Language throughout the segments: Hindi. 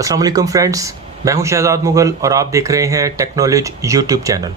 अस्सलाम वालेकुम फ्रेंड्स, मैं हूं शहजाद मुगल और आप देख रहे हैं टेक्नोलॉजी यूट्यूब चैनल।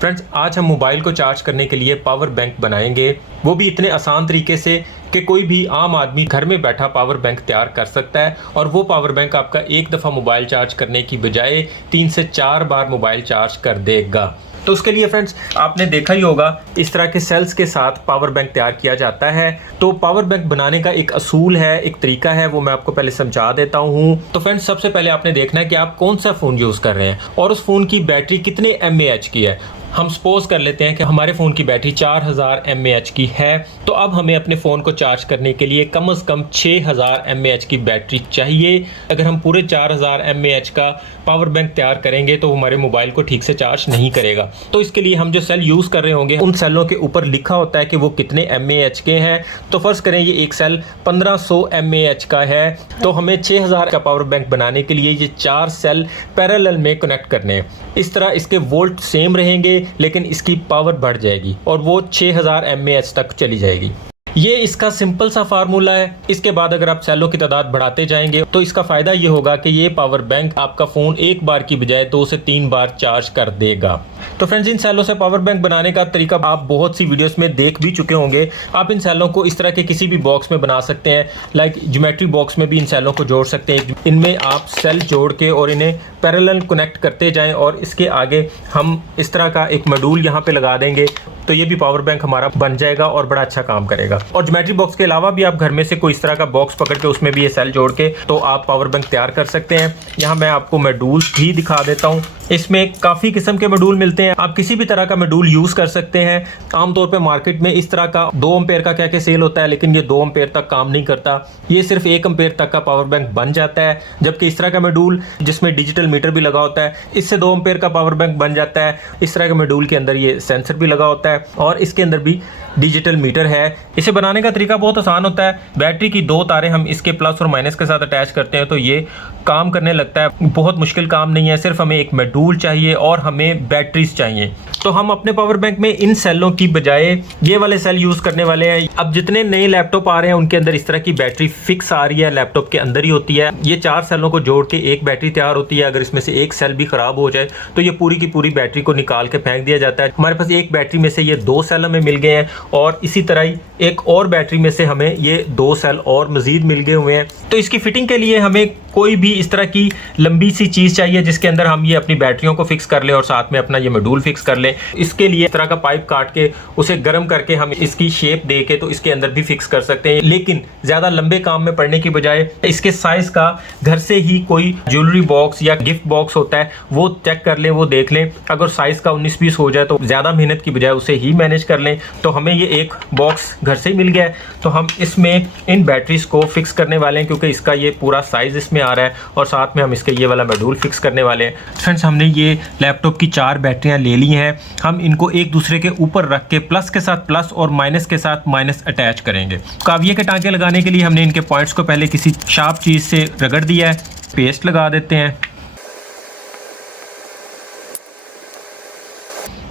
फ्रेंड्स, आज हम मोबाइल को चार्ज करने के लिए पावर बैंक बनाएंगे, वो भी इतने आसान तरीके से कि कोई भी आम आदमी घर में बैठा पावर बैंक तैयार कर सकता है। और वो पावर बैंक आपका एक दफ़ा मोबाइल चार्ज करने की बजाय 3 से 4 बार मोबाइल चार्ज कर देगा। तो उसके लिए फ्रेंड्स, आपने देखा ही होगा इस तरह के सेल्स के साथ पावर बैंक तैयार किया जाता है। तो पावर बैंक बनाने का एक असूल है, एक तरीका है, वो मैं आपको पहले समझा देता हूँ। तो फ्रेंड्स, सबसे पहले आपने देखना है कि आप कौन सा फ़ोन यूज़ कर रहे हैं और उस फ़ोन की बैटरी कितने mAh की है। हम सपोज कर लेते हैं कि हमारे फ़ोन की बैटरी 4000 mAh की है, तो अब हमें अपने फ़ोन को चार्ज करने के लिए कम से कम 6000 mAh की बैटरी चाहिए। अगर हम पूरे 4000 mAh का पावर बैंक तैयार करेंगे तो हमारे मोबाइल को ठीक से चार्ज नहीं करेगा। तो इसके लिए हम जो सेल यूज़ कर रहे होंगे, उन सेलों के ऊपर लिखा होता है कि वो कितने mAh के हैं। तो फ़र्ज़ करें ये एक सेल 1500 mAh का है, तो हमें 6000 का पावर बैंक बनाने के लिए ये 4 सेल पैरेलल में कनेक्ट करने हैं। इस तरह इसके वोल्ट सेम रहेंगे, लेकिन इसकी पावर बढ़ जाएगी और वो 6000 mAh तक चली जाएगी। ये इसका सिंपल सा फार्मूला है। इसके बाद अगर आप सेलों की तादाद बढ़ाते जाएंगे तो इसका फ़ायदा ये होगा कि ये पावर बैंक आपका फ़ोन एक बार की बजाय 2 से 3 बार चार्ज कर देगा। तो फ्रेंड्स, इन सेलों से पावर बैंक बनाने का तरीका आप बहुत सी वीडियोस में देख भी चुके होंगे। आप इन सेलों को इस तरह के किसी भी बॉक्स में बना सकते हैं, लाइक ज्योमेट्री बॉक्स में भी इन सेलों को जोड़ सकते हैं। इनमें आप सेल जोड़ के और इन्हें पैरेलल कनेक्ट करते जाएं और इसके आगे हम इस तरह का एक मॉड्यूल यहाँ पे लगा देंगे, तो ये भी पावर बैंक हमारा बन जाएगा और बड़ा अच्छा काम करेगा। और ज्योमेट्री बॉक्स के अलावा भी आप घर में से कोई इस तरह का बॉक्स पकड़ के उसमें भी ये सेल जोड़ के तो आप पावर बैंक तैयार कर सकते हैं। यहाँ मैं आपको मॉड्यूल्स भी दिखा देता हूँ। इसमें काफ़ी किस्म के मॉड्यूल मिलते हैं, आप किसी भी तरह का मॉड्यूल यूज़ कर सकते हैं। आमतौर पे मार्केट में इस तरह का 2 एम्पेयर का क्या सेल होता है, लेकिन ये 2 एम्पेयर तक काम नहीं करता, ये सिर्फ 1 एम्पेयर तक का पावर बैंक बन जाता है। जबकि इस तरह का मॉड्यूल जिसमें डिजिटल मीटर भी लगा होता है, इससे 2 एम्पेयर का पावर बैंक बन जाता है। इस तरह के मॉड्यूल के अंदर ये सेंसर भी लगा होता है और इसके अंदर भी डिजिटल मीटर है। इसे बनाने का तरीका बहुत आसान होता है। बैटरी की 2 तारें हम इसके प्लस और माइनस के साथ अटैच करते हैं तो ये काम करने लगता है। बहुत मुश्किल काम नहीं है, सिर्फ हमें एक मॉड्यूल चाहिए और हमें बैटरीज चाहिए। तो हम अपने पावर बैंक में इन सेलों की बजाय ये वाले सेल यूज़ करने वाले हैं। अब जितने नए लैपटॉप आ रहे हैं उनके अंदर इस तरह की बैटरी फिक्स आ रही है, लैपटॉप के अंदर ही होती है। ये 4 सेलों को जोड़ के एक बैटरी तैयार होती है। अगर इसमें से एक सेल भी ख़राब हो जाए तो ये पूरी की पूरी बैटरी को निकाल के फेंक दिया जाता है। हमारे पास एक बैटरी में से ये 2 सेल हमें मिल गए हैं और इसी तरह ही एक और बैटरी में से हमें ये 2 सेल और मज़ीद मिल गए हुए हैं। तो इसकी फिटिंग के लिए हमें कोई भी इस तरह की लंबी सी चीज़ चाहिए जिसके अंदर हम ये अपनी बैटरियों को फिक्स कर लें और साथ में अपना ये मॉड्यूल फिक्स कर लें। इसके लिए इस तरह का पाइप काट के उसे गर्म करके हम इसकी शेप दे के तो इसके अंदर भी फिक्स कर सकते हैं। लेकिन ज़्यादा लंबे काम में पड़ने की बजाय इसके साइज़ का घर से ही कोई ज्वेलरी बॉक्स या गिफ्ट बॉक्स होता है वो चेक कर लें, वो देख लें। अगर साइज़ का 19-20 हो जाए तो ज़्यादा मेहनत की बजाय उसे ही मैनेज कर लें। तो हमें ये एक बॉक्स घर से ही मिल गया है, तो हम इसमें इन बैटरीज को फिक्स करने वाले हैं क्योंकि इसका ये पूरा साइज़ इसमें आ रहा है और साथ में हम इसके ये वाला मॉड्यूल फिक्स करने वाले हैं। फ्रेंड्स, हमने ये लैपटॉप की 4 बैटरियां ले ली हैं। हम इनको एक दूसरे के ऊपर रख के प्लस के साथ प्लस और माइनस के साथ माइनस अटैच करेंगे। काविये के टांके लगाने के लिए हमने इनके पॉइंट्स को पहले किसी शार्प चीज़ से रगड़ दिया है। पेस्ट लगा देते हैं,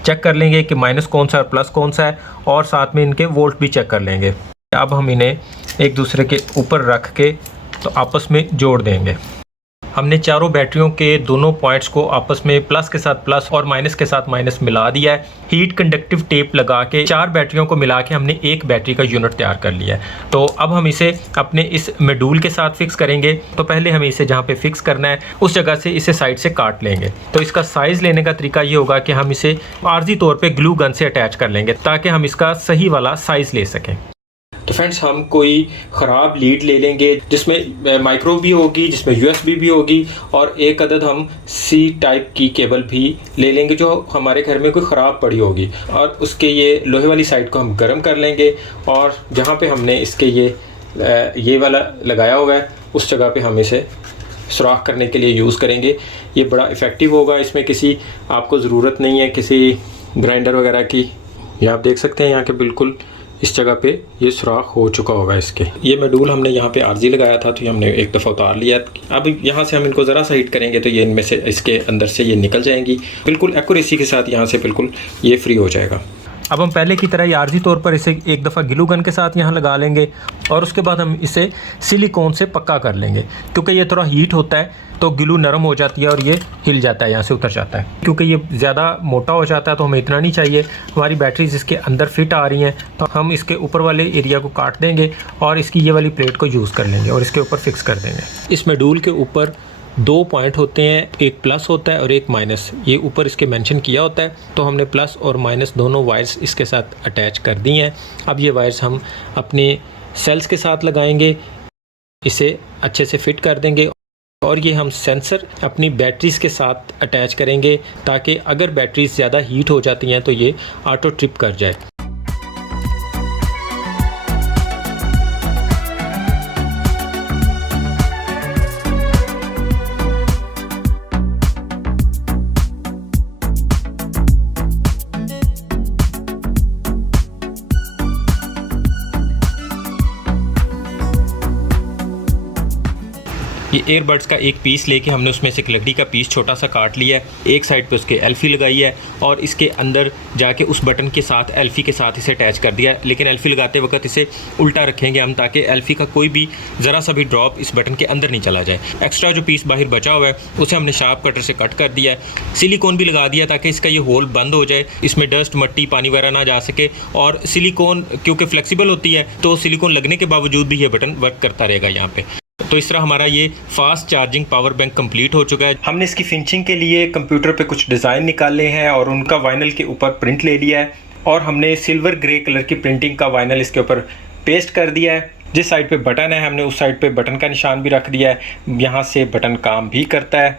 चेक कर लेंगे कि माइनस कौन सा है और प्लस कौन सा है और साथ में इनके वोल्ट भी चेक कर लेंगे। अब हम इन्हें एक दूसरे के ऊपर रख के तो आपस में जोड़ देंगे। हमने चारों बैटरियों के दोनों पॉइंट्स को आपस में प्लस के साथ प्लस और माइनस के साथ माइनस मिला दिया है। हीट कंडक्टिव टेप लगा के 4 बैटरियों को मिला के हमने एक बैटरी का यूनिट तैयार कर लिया है। तो अब हम इसे अपने इस मॉड्यूल के साथ फिक्स करेंगे। तो पहले हमें इसे जहाँ पे फिक्स करना है उस जगह से इसे साइड से काट लेंगे। तो इसका साइज़ लेने का तरीका ये होगा कि हम इसे आर्जी तौर पर ग्लू गन से अटैच कर लेंगे ताकि हम इसका सही वाला साइज़ ले सकें। तो फ्रेंड्स, हम कोई ख़राब लीड ले लेंगे जिसमें माइक्रो भी होगी, जिसमें USB भी होगी और एक अदद हम C टाइप की केबल भी ले लेंगे जो हमारे घर में कोई ख़राब पड़ी होगी। और उसके ये लोहे वाली साइड को हम गर्म कर लेंगे और जहाँ पे हमने इसके ये वाला लगाया हुआ है उस जगह पे हम इसे सुराख करने के लिए यूज़ करेंगे। ये बड़ा इफ़ेक्टिव होगा। इसमें किसी आपको ज़रूरत नहीं है किसी ग्राइंडर वगैरह की। ये आप देख सकते हैं यहाँ के बिल्कुल इस जगह पे ये सुराख हो चुका होगा इसके। ये मॉड्यूल हमने यहाँ पे आरजी लगाया था तो ये हमने एक दफ़ा उतार लिया। अब यहाँ से हम इनको ज़रा सा हीट करेंगे तो ये इनमें से इसके अंदर से ये निकल जाएंगी। बिल्कुल एक्यूरेसी के साथ यहाँ से बिल्कुल ये फ्री हो जाएगा। अब हम पहले की तरह ही आर्जी तौर पर इसे एक दफ़ा ग्लू गन के साथ यहाँ लगा लेंगे और उसके बाद हम इसे सिलिकॉन से पक्का कर लेंगे। क्योंकि ये थोड़ा हीट होता है तो ग्लू नरम हो जाती है और ये हिल जाता है, यहाँ से उतर जाता है। क्योंकि ये ज़्यादा मोटा हो जाता है तो हमें इतना नहीं चाहिए। हमारी बैटरीज इसके अंदर फिट आ रही हैं तो हम इसके ऊपर वाले एरिया को काट देंगे और इसकी ये वाली प्लेट को यूज़ कर लेंगे और इसके ऊपर फिक्स कर देंगे। इस मॉड्यूल के ऊपर 2 पॉइंट होते हैं, एक प्लस होता है और एक माइनस। ये ऊपर इसके मेंशन किया होता है तो हमने प्लस और माइनस दोनों वायर्स इसके साथ अटैच कर दी हैं। अब ये वायर्स हम अपने सेल्स के साथ लगाएंगे, इसे अच्छे से फिट कर देंगे और ये हम सेंसर अपनी बैटरीज़ के साथ अटैच करेंगे ताकि अगर बैटरीज ज़्यादा हीट हो जाती हैं तो ये ऑटो ट्रिप कर जाए। ये एयरबड्स का एक पीस लेके हमने उसमें से एक लकड़ी का पीस छोटा सा काट लिया है, एक साइड पे उसके एल्फी लगाई है और इसके अंदर जाके उस बटन के साथ एल्फी के साथ इसे अटैच कर दिया है। लेकिन एल्फी लगाते वक्त इसे उल्टा रखेंगे हम ताकि एल्फी का कोई भी ज़रा सा भी ड्रॉप इस बटन के अंदर नहीं चला जाए। एक्स्ट्रा जो पीस बाहर बचा हुआ है उसे हमने शार्प कटर से कट कर दिया है। सिलिकॉन भी लगा दिया ताकि इसका ये होल बंद हो जाए, इसमें डस्ट मट्टी पानी वगैरह ना जा सके। और सिलिकॉन क्योंकि फ्लेक्सिबल होती है तो सिलिकॉन लगने के बावजूद भी ये बटन वर्क करता रहेगा यहाँ पे। तो इस तरह हमारा ये fast charging power bank complete हो चुका है। हमने इसकी फिनिशिंग के लिए कंप्यूटर पे कुछ डिज़ाइन निकाले हैं और उनका वाइनल के ऊपर प्रिंट ले लिया है और हमने सिल्वर ग्रे कलर की प्रिंटिंग का वाइनल इसके ऊपर पेस्ट कर दिया है। जिस साइड पे बटन है हमने उस साइड पे बटन का निशान भी रख दिया है, यहाँ से बटन काम भी करता है।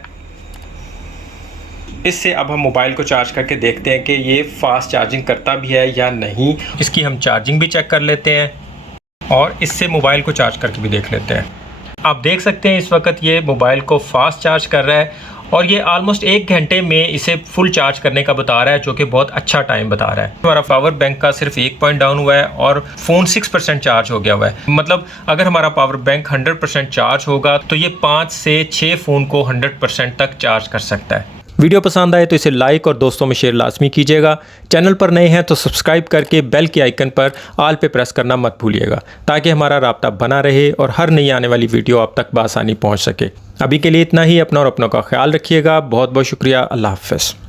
इससे अब हम मोबाइल को चार्ज करके देखते हैं कि ये फास्ट चार्जिंग करता भी है या नहीं। इसकी हम चार्जिंग भी चेक कर लेते हैं और इससे मोबाइल को चार्ज करके भी देख लेते हैं। आप देख सकते हैं इस वक्त ये मोबाइल को फास्ट चार्ज कर रहा है और ये ऑलमोस्ट 1 घंटे में इसे फुल चार्ज करने का बता रहा है, जो कि बहुत अच्छा टाइम बता रहा है। हमारा पावर बैंक का सिर्फ 1 पॉइंट डाउन हुआ है और फ़ोन 6% चार्ज हो गया हुआ है। मतलब अगर हमारा पावर बैंक 100% चार्ज होगा तो ये 5 से 6 फ़ोन को 100% तक चार्ज कर सकता है। वीडियो पसंद आए तो इसे लाइक और दोस्तों में शेयर लाजमी कीजिएगा। चैनल पर नए हैं तो सब्सक्राइब करके बेल के आइकन पर ऑल पे प्रेस करना मत भूलिएगा ताकि हमारा राब्ता बना रहे और हर नई आने वाली वीडियो आप तक बआसानी पहुंच सके। अभी के लिए इतना ही। अपना और अपनों का ख्याल रखिएगा। बहुत बहुत शुक्रिया। अल्लाह हाफ़िज़।